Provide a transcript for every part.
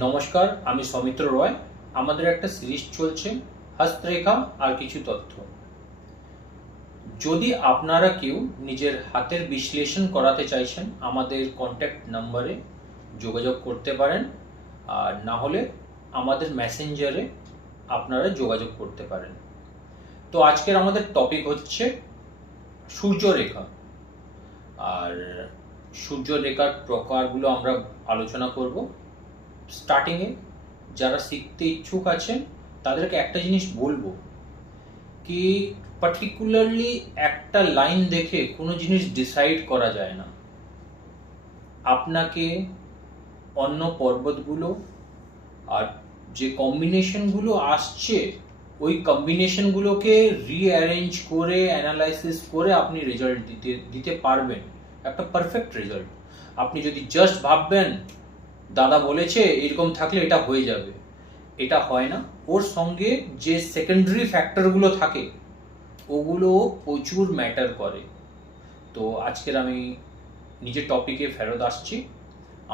নমস্কার, আমি সৌমিত্র রয়। আমাদের একটা সিরিজ চলছে হস্তরেখা আর কিছু তথ্য। যদি আপনারা কেউ নিজের হাতের বিশ্লেষণ করাতে চাইছেন, আমাদের কন্ট্যাক্ট নাম্বারে যোগাযোগ করতে পারেন, আর না হলে আমাদের মেসেঞ্জারে আপনারা যোগাযোগ করতে পারেন। তো আজকের আমাদের টপিক হচ্ছে সূর্যরেখা, আর সূর্যরেখার প্রকারগুলো আমরা আলোচনা করব। স্টার্টিংয়ে যারা শিখতে ইচ্ছুক আছেন তাদেরকে একটা জিনিস বলবো কি, পার্টিকুলারলি একটা লাইন দেখে কোনো জিনিস ডিসাইড করা যায় না। আপনাকে অন্য পর্বতগুলো আর যে কম্বিনেশনগুলো আসছে ওই কম্বিনেশনগুলোকে রিঅ্যারেঞ্জ করে অ্যানালাইসিস করে আপনি রেজাল্ট দিতে পারবেন, একটা পারফেক্ট রেজাল্ট। আপনি যদি জাস্ট ভাববেন দাদা বলেছে এরকম থাকলে এটা হয়ে যাবে, এটা হয় না। ওর সঙ্গে যে সেকেন্ডারি ফ্যাক্টরগুলো থাকে ওগুলো প্রচুর ম্যাটার করে। তো আজকের আমি নিজের টপিকে ফেরত আসছি।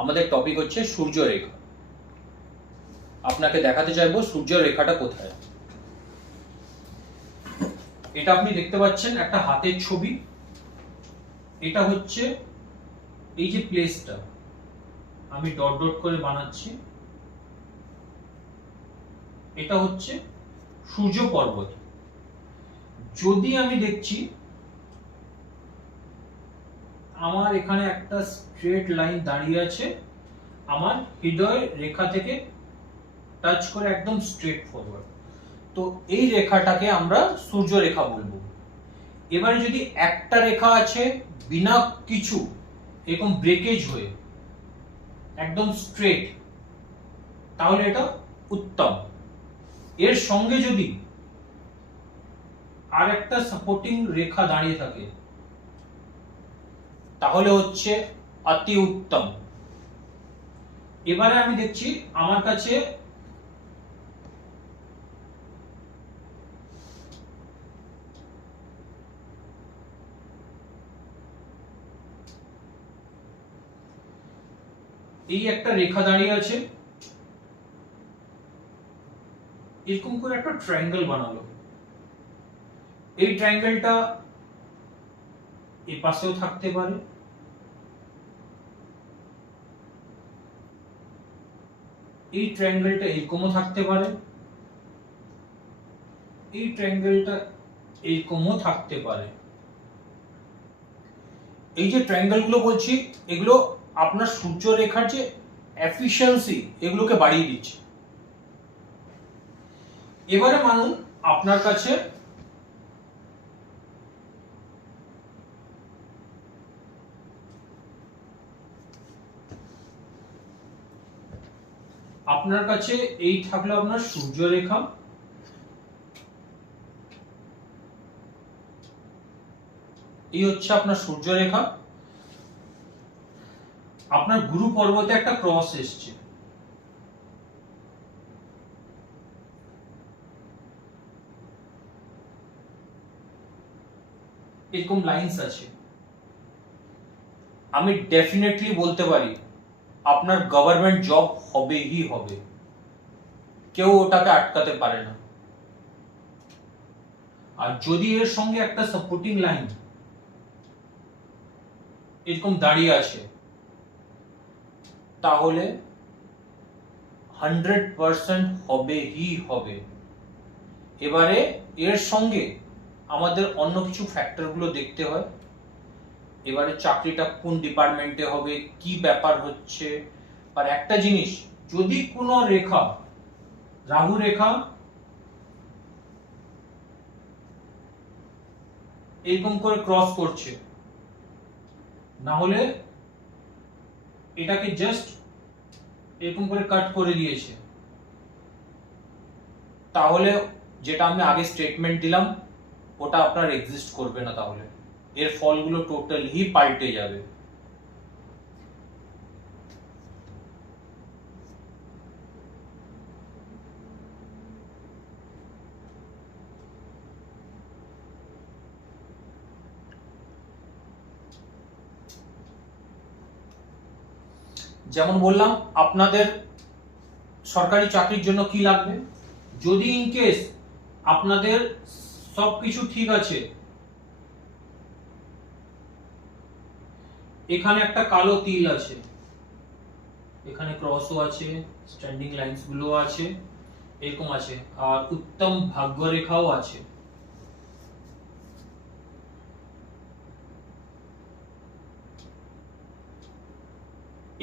আমাদের টপিক হচ্ছে সূর্যরেখা। আপনাকে দেখাতে চাইবো সূর্যরেখাটা কোথায়। এটা আপনি দেখতে পাচ্ছেন একটা হাতের ছবি। এটা হচ্ছে এই যে প্লেসটা আমি ডট ডট করে বানাচ্ছি, এটা হচ্ছে সূর্য পর্বত। যদি আমি দেখছি আমার এখানে একটা স্ট্রেট লাইন দাঁড়িয়ে আছে আমার হৃদয় রেখা থেকে টাচ করে একদম স্ট্রেট ফরওয়ার্ড, তো এই রেখাটাকে আমরা সূর্য রেখা বলবো। এবারে যদি একটা রেখা আছে বিনা কিছু এরকম ব্রেকেজ হয়ে একদম স্ট্রেট, তাহলে এটা উত্তম। এর সঙ্গে যদি আর একটা সাপোর্টিং রেখা দাঁড়িয়ে থাকে তাহলে হচ্ছে অতি উত্তম। এবারে আমি দেখছি আমার কাছে এই একটা রেখা দাঁড়িয়ে আছে, এরকম করে একটা ট্রায়াঙ্গেল বানালো। এই ট্রায়াঙ্গেলটা এই পাশেও থাকতে পারে, এই ট্রায়াঙ্গেলটা এরকমও থাকতে পারে, এই ট্রায়াঙ্গেলটা এরকমও থাকতে পারে। এই যে ট্রায়াঙ্গেল গুলো বলছি এগুলো আপনার সূর্য রেখার যে এফিসিয়েন্সি এগুলোকে বাড়িয়ে দিচ্ছে। এবারে মানুন আপনার কাছে এই থাকলো আপনার সূর্য রেখা, এই হচ্ছে আপনার সূর্য রেখা। আপনার গুরু পর্বতে একটা ক্রস এসছে, এরকম লাইন্স আছে। আমি ডেফিনেটলি বলতে পারি আপনার গভর্নমেন্ট জব হবেই হবে, কেউ ওটাকে আটকাতে পারে না। আর যদি এর সঙ্গে একটা সাপোর্টিং লাইন এরকম দাঁড়িয়ে আছে তাহলে 100% হবেই হবে। এবারে এর সঙ্গে আমাদের অন্য কিছু ফ্যাক্টরগুলো দেখতে হয়। এবারে চাকরিটা কোন ডিপার্টমেন্টে হবে, কি ব্যাপার হচ্ছে। আর একটা জিনিস, যদি কোনো রেখা রাহু রেখা এরকম করে ক্রস করছে, না হলে এটাকে জাস্ট এরকম করে কাট করে দিয়েছে, তাহলে যেটা আমি আগে স্টেটমেন্ট দিলাম ওটা আপনার এক্সিস্ট করবে না। তাহলে এর ফলগুলো টোটালি পাল্টে যাবে। যেমন বললাম আপনাদের সরকারি চাকরির জন্য কি লাগবে, যদি ইন কেস আপনাদের সবকিছু ঠিক আছে, এখানে একটা কালো তিল আছে, এখানে ক্রসও আছে, স্ট্যান্ডিং লাইনস গুলো আছে, এরকম আছে, আর উত্তম ভাগ্য রেখাও আছে।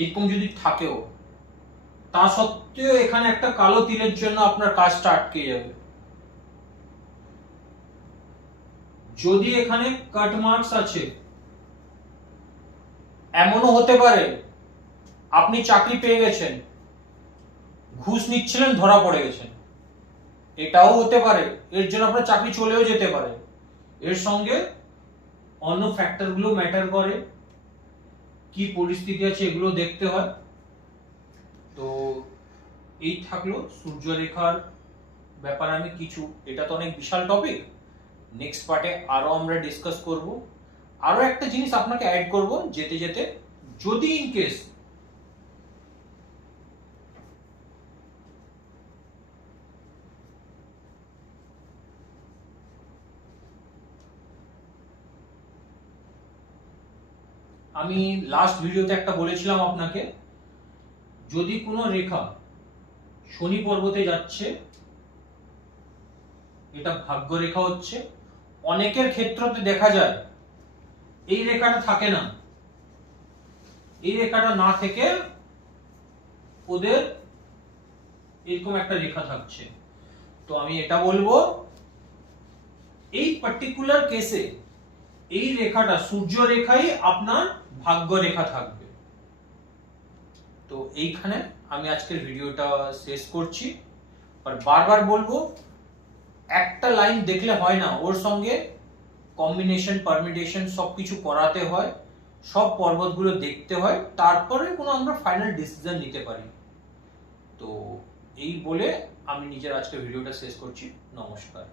এরকম যদি থাকেও, তা সত্ত্বেও এখানে একটা কালো তিলের জন্য আপনার কাজটা আটকে যাবে। যদি এখানে কাট মার্কস আছে, এমনও হতে পারে আপনি চাকরি পেয়ে গেছেন, ঘুষ নিচ্ছিলেন, ধরা পড়ে গেছেন, এটাও হতে পারে, এর জন্য আপনার চাকরি চলেও যেতে পারে। এর সঙ্গে অন্য ফ্যাক্টর গুলো ম্যাটার করে, কি পরিস্থিতি আছে এগুলো দেখতে হয়। তো এই থাকলো সূর্যরেখার ব্যাপারে আমি কিছু, এটা তো অনেক বিশাল টপিক, নেক্সট পার্টে আরো আমরা ডিসকাস করব। আরো একটা জিনিস আপনাকে অ্যাড করব যেতে যেতে, যদি ইন কেস আমি লাস্ট ভিডিওতে একটা বলেছিলাম আপনাকে, যদি কোনো রেখা শনি পর্বতে যাচ্ছে, এটা ভাগ্য রেখা হচ্ছে, অনেকের ক্ষেত্রে দেখা যায় এই রেখাটা থাকে না, এই রেখাটা না থেকে ওদের এরকম একটা রেখা থাকছে। তো আমি এটা বলবো, এই পার্টিকুলার কেসে এই রেখাটা সূর্য রেখাই আপনার ভাগ্য রেখা থাকবে। তো এইখানে আমি আজকের ভিডিওটা শেষ করছি। আর বারবার বলবো, একটা লাইন দেখলে হয় না, ওর সঙ্গে কম্বিনেশন পারমিটেশন সবকিছু করাতে হয়, সব পর্বতগুলো দেখতে হয়, তারপরে কোনো আমরা ফাইনাল ডিসিশন নিতে পারি। তো এই বলে আমি নিজের আজকের ভিডিওটা শেষ করছি। নমস্কার।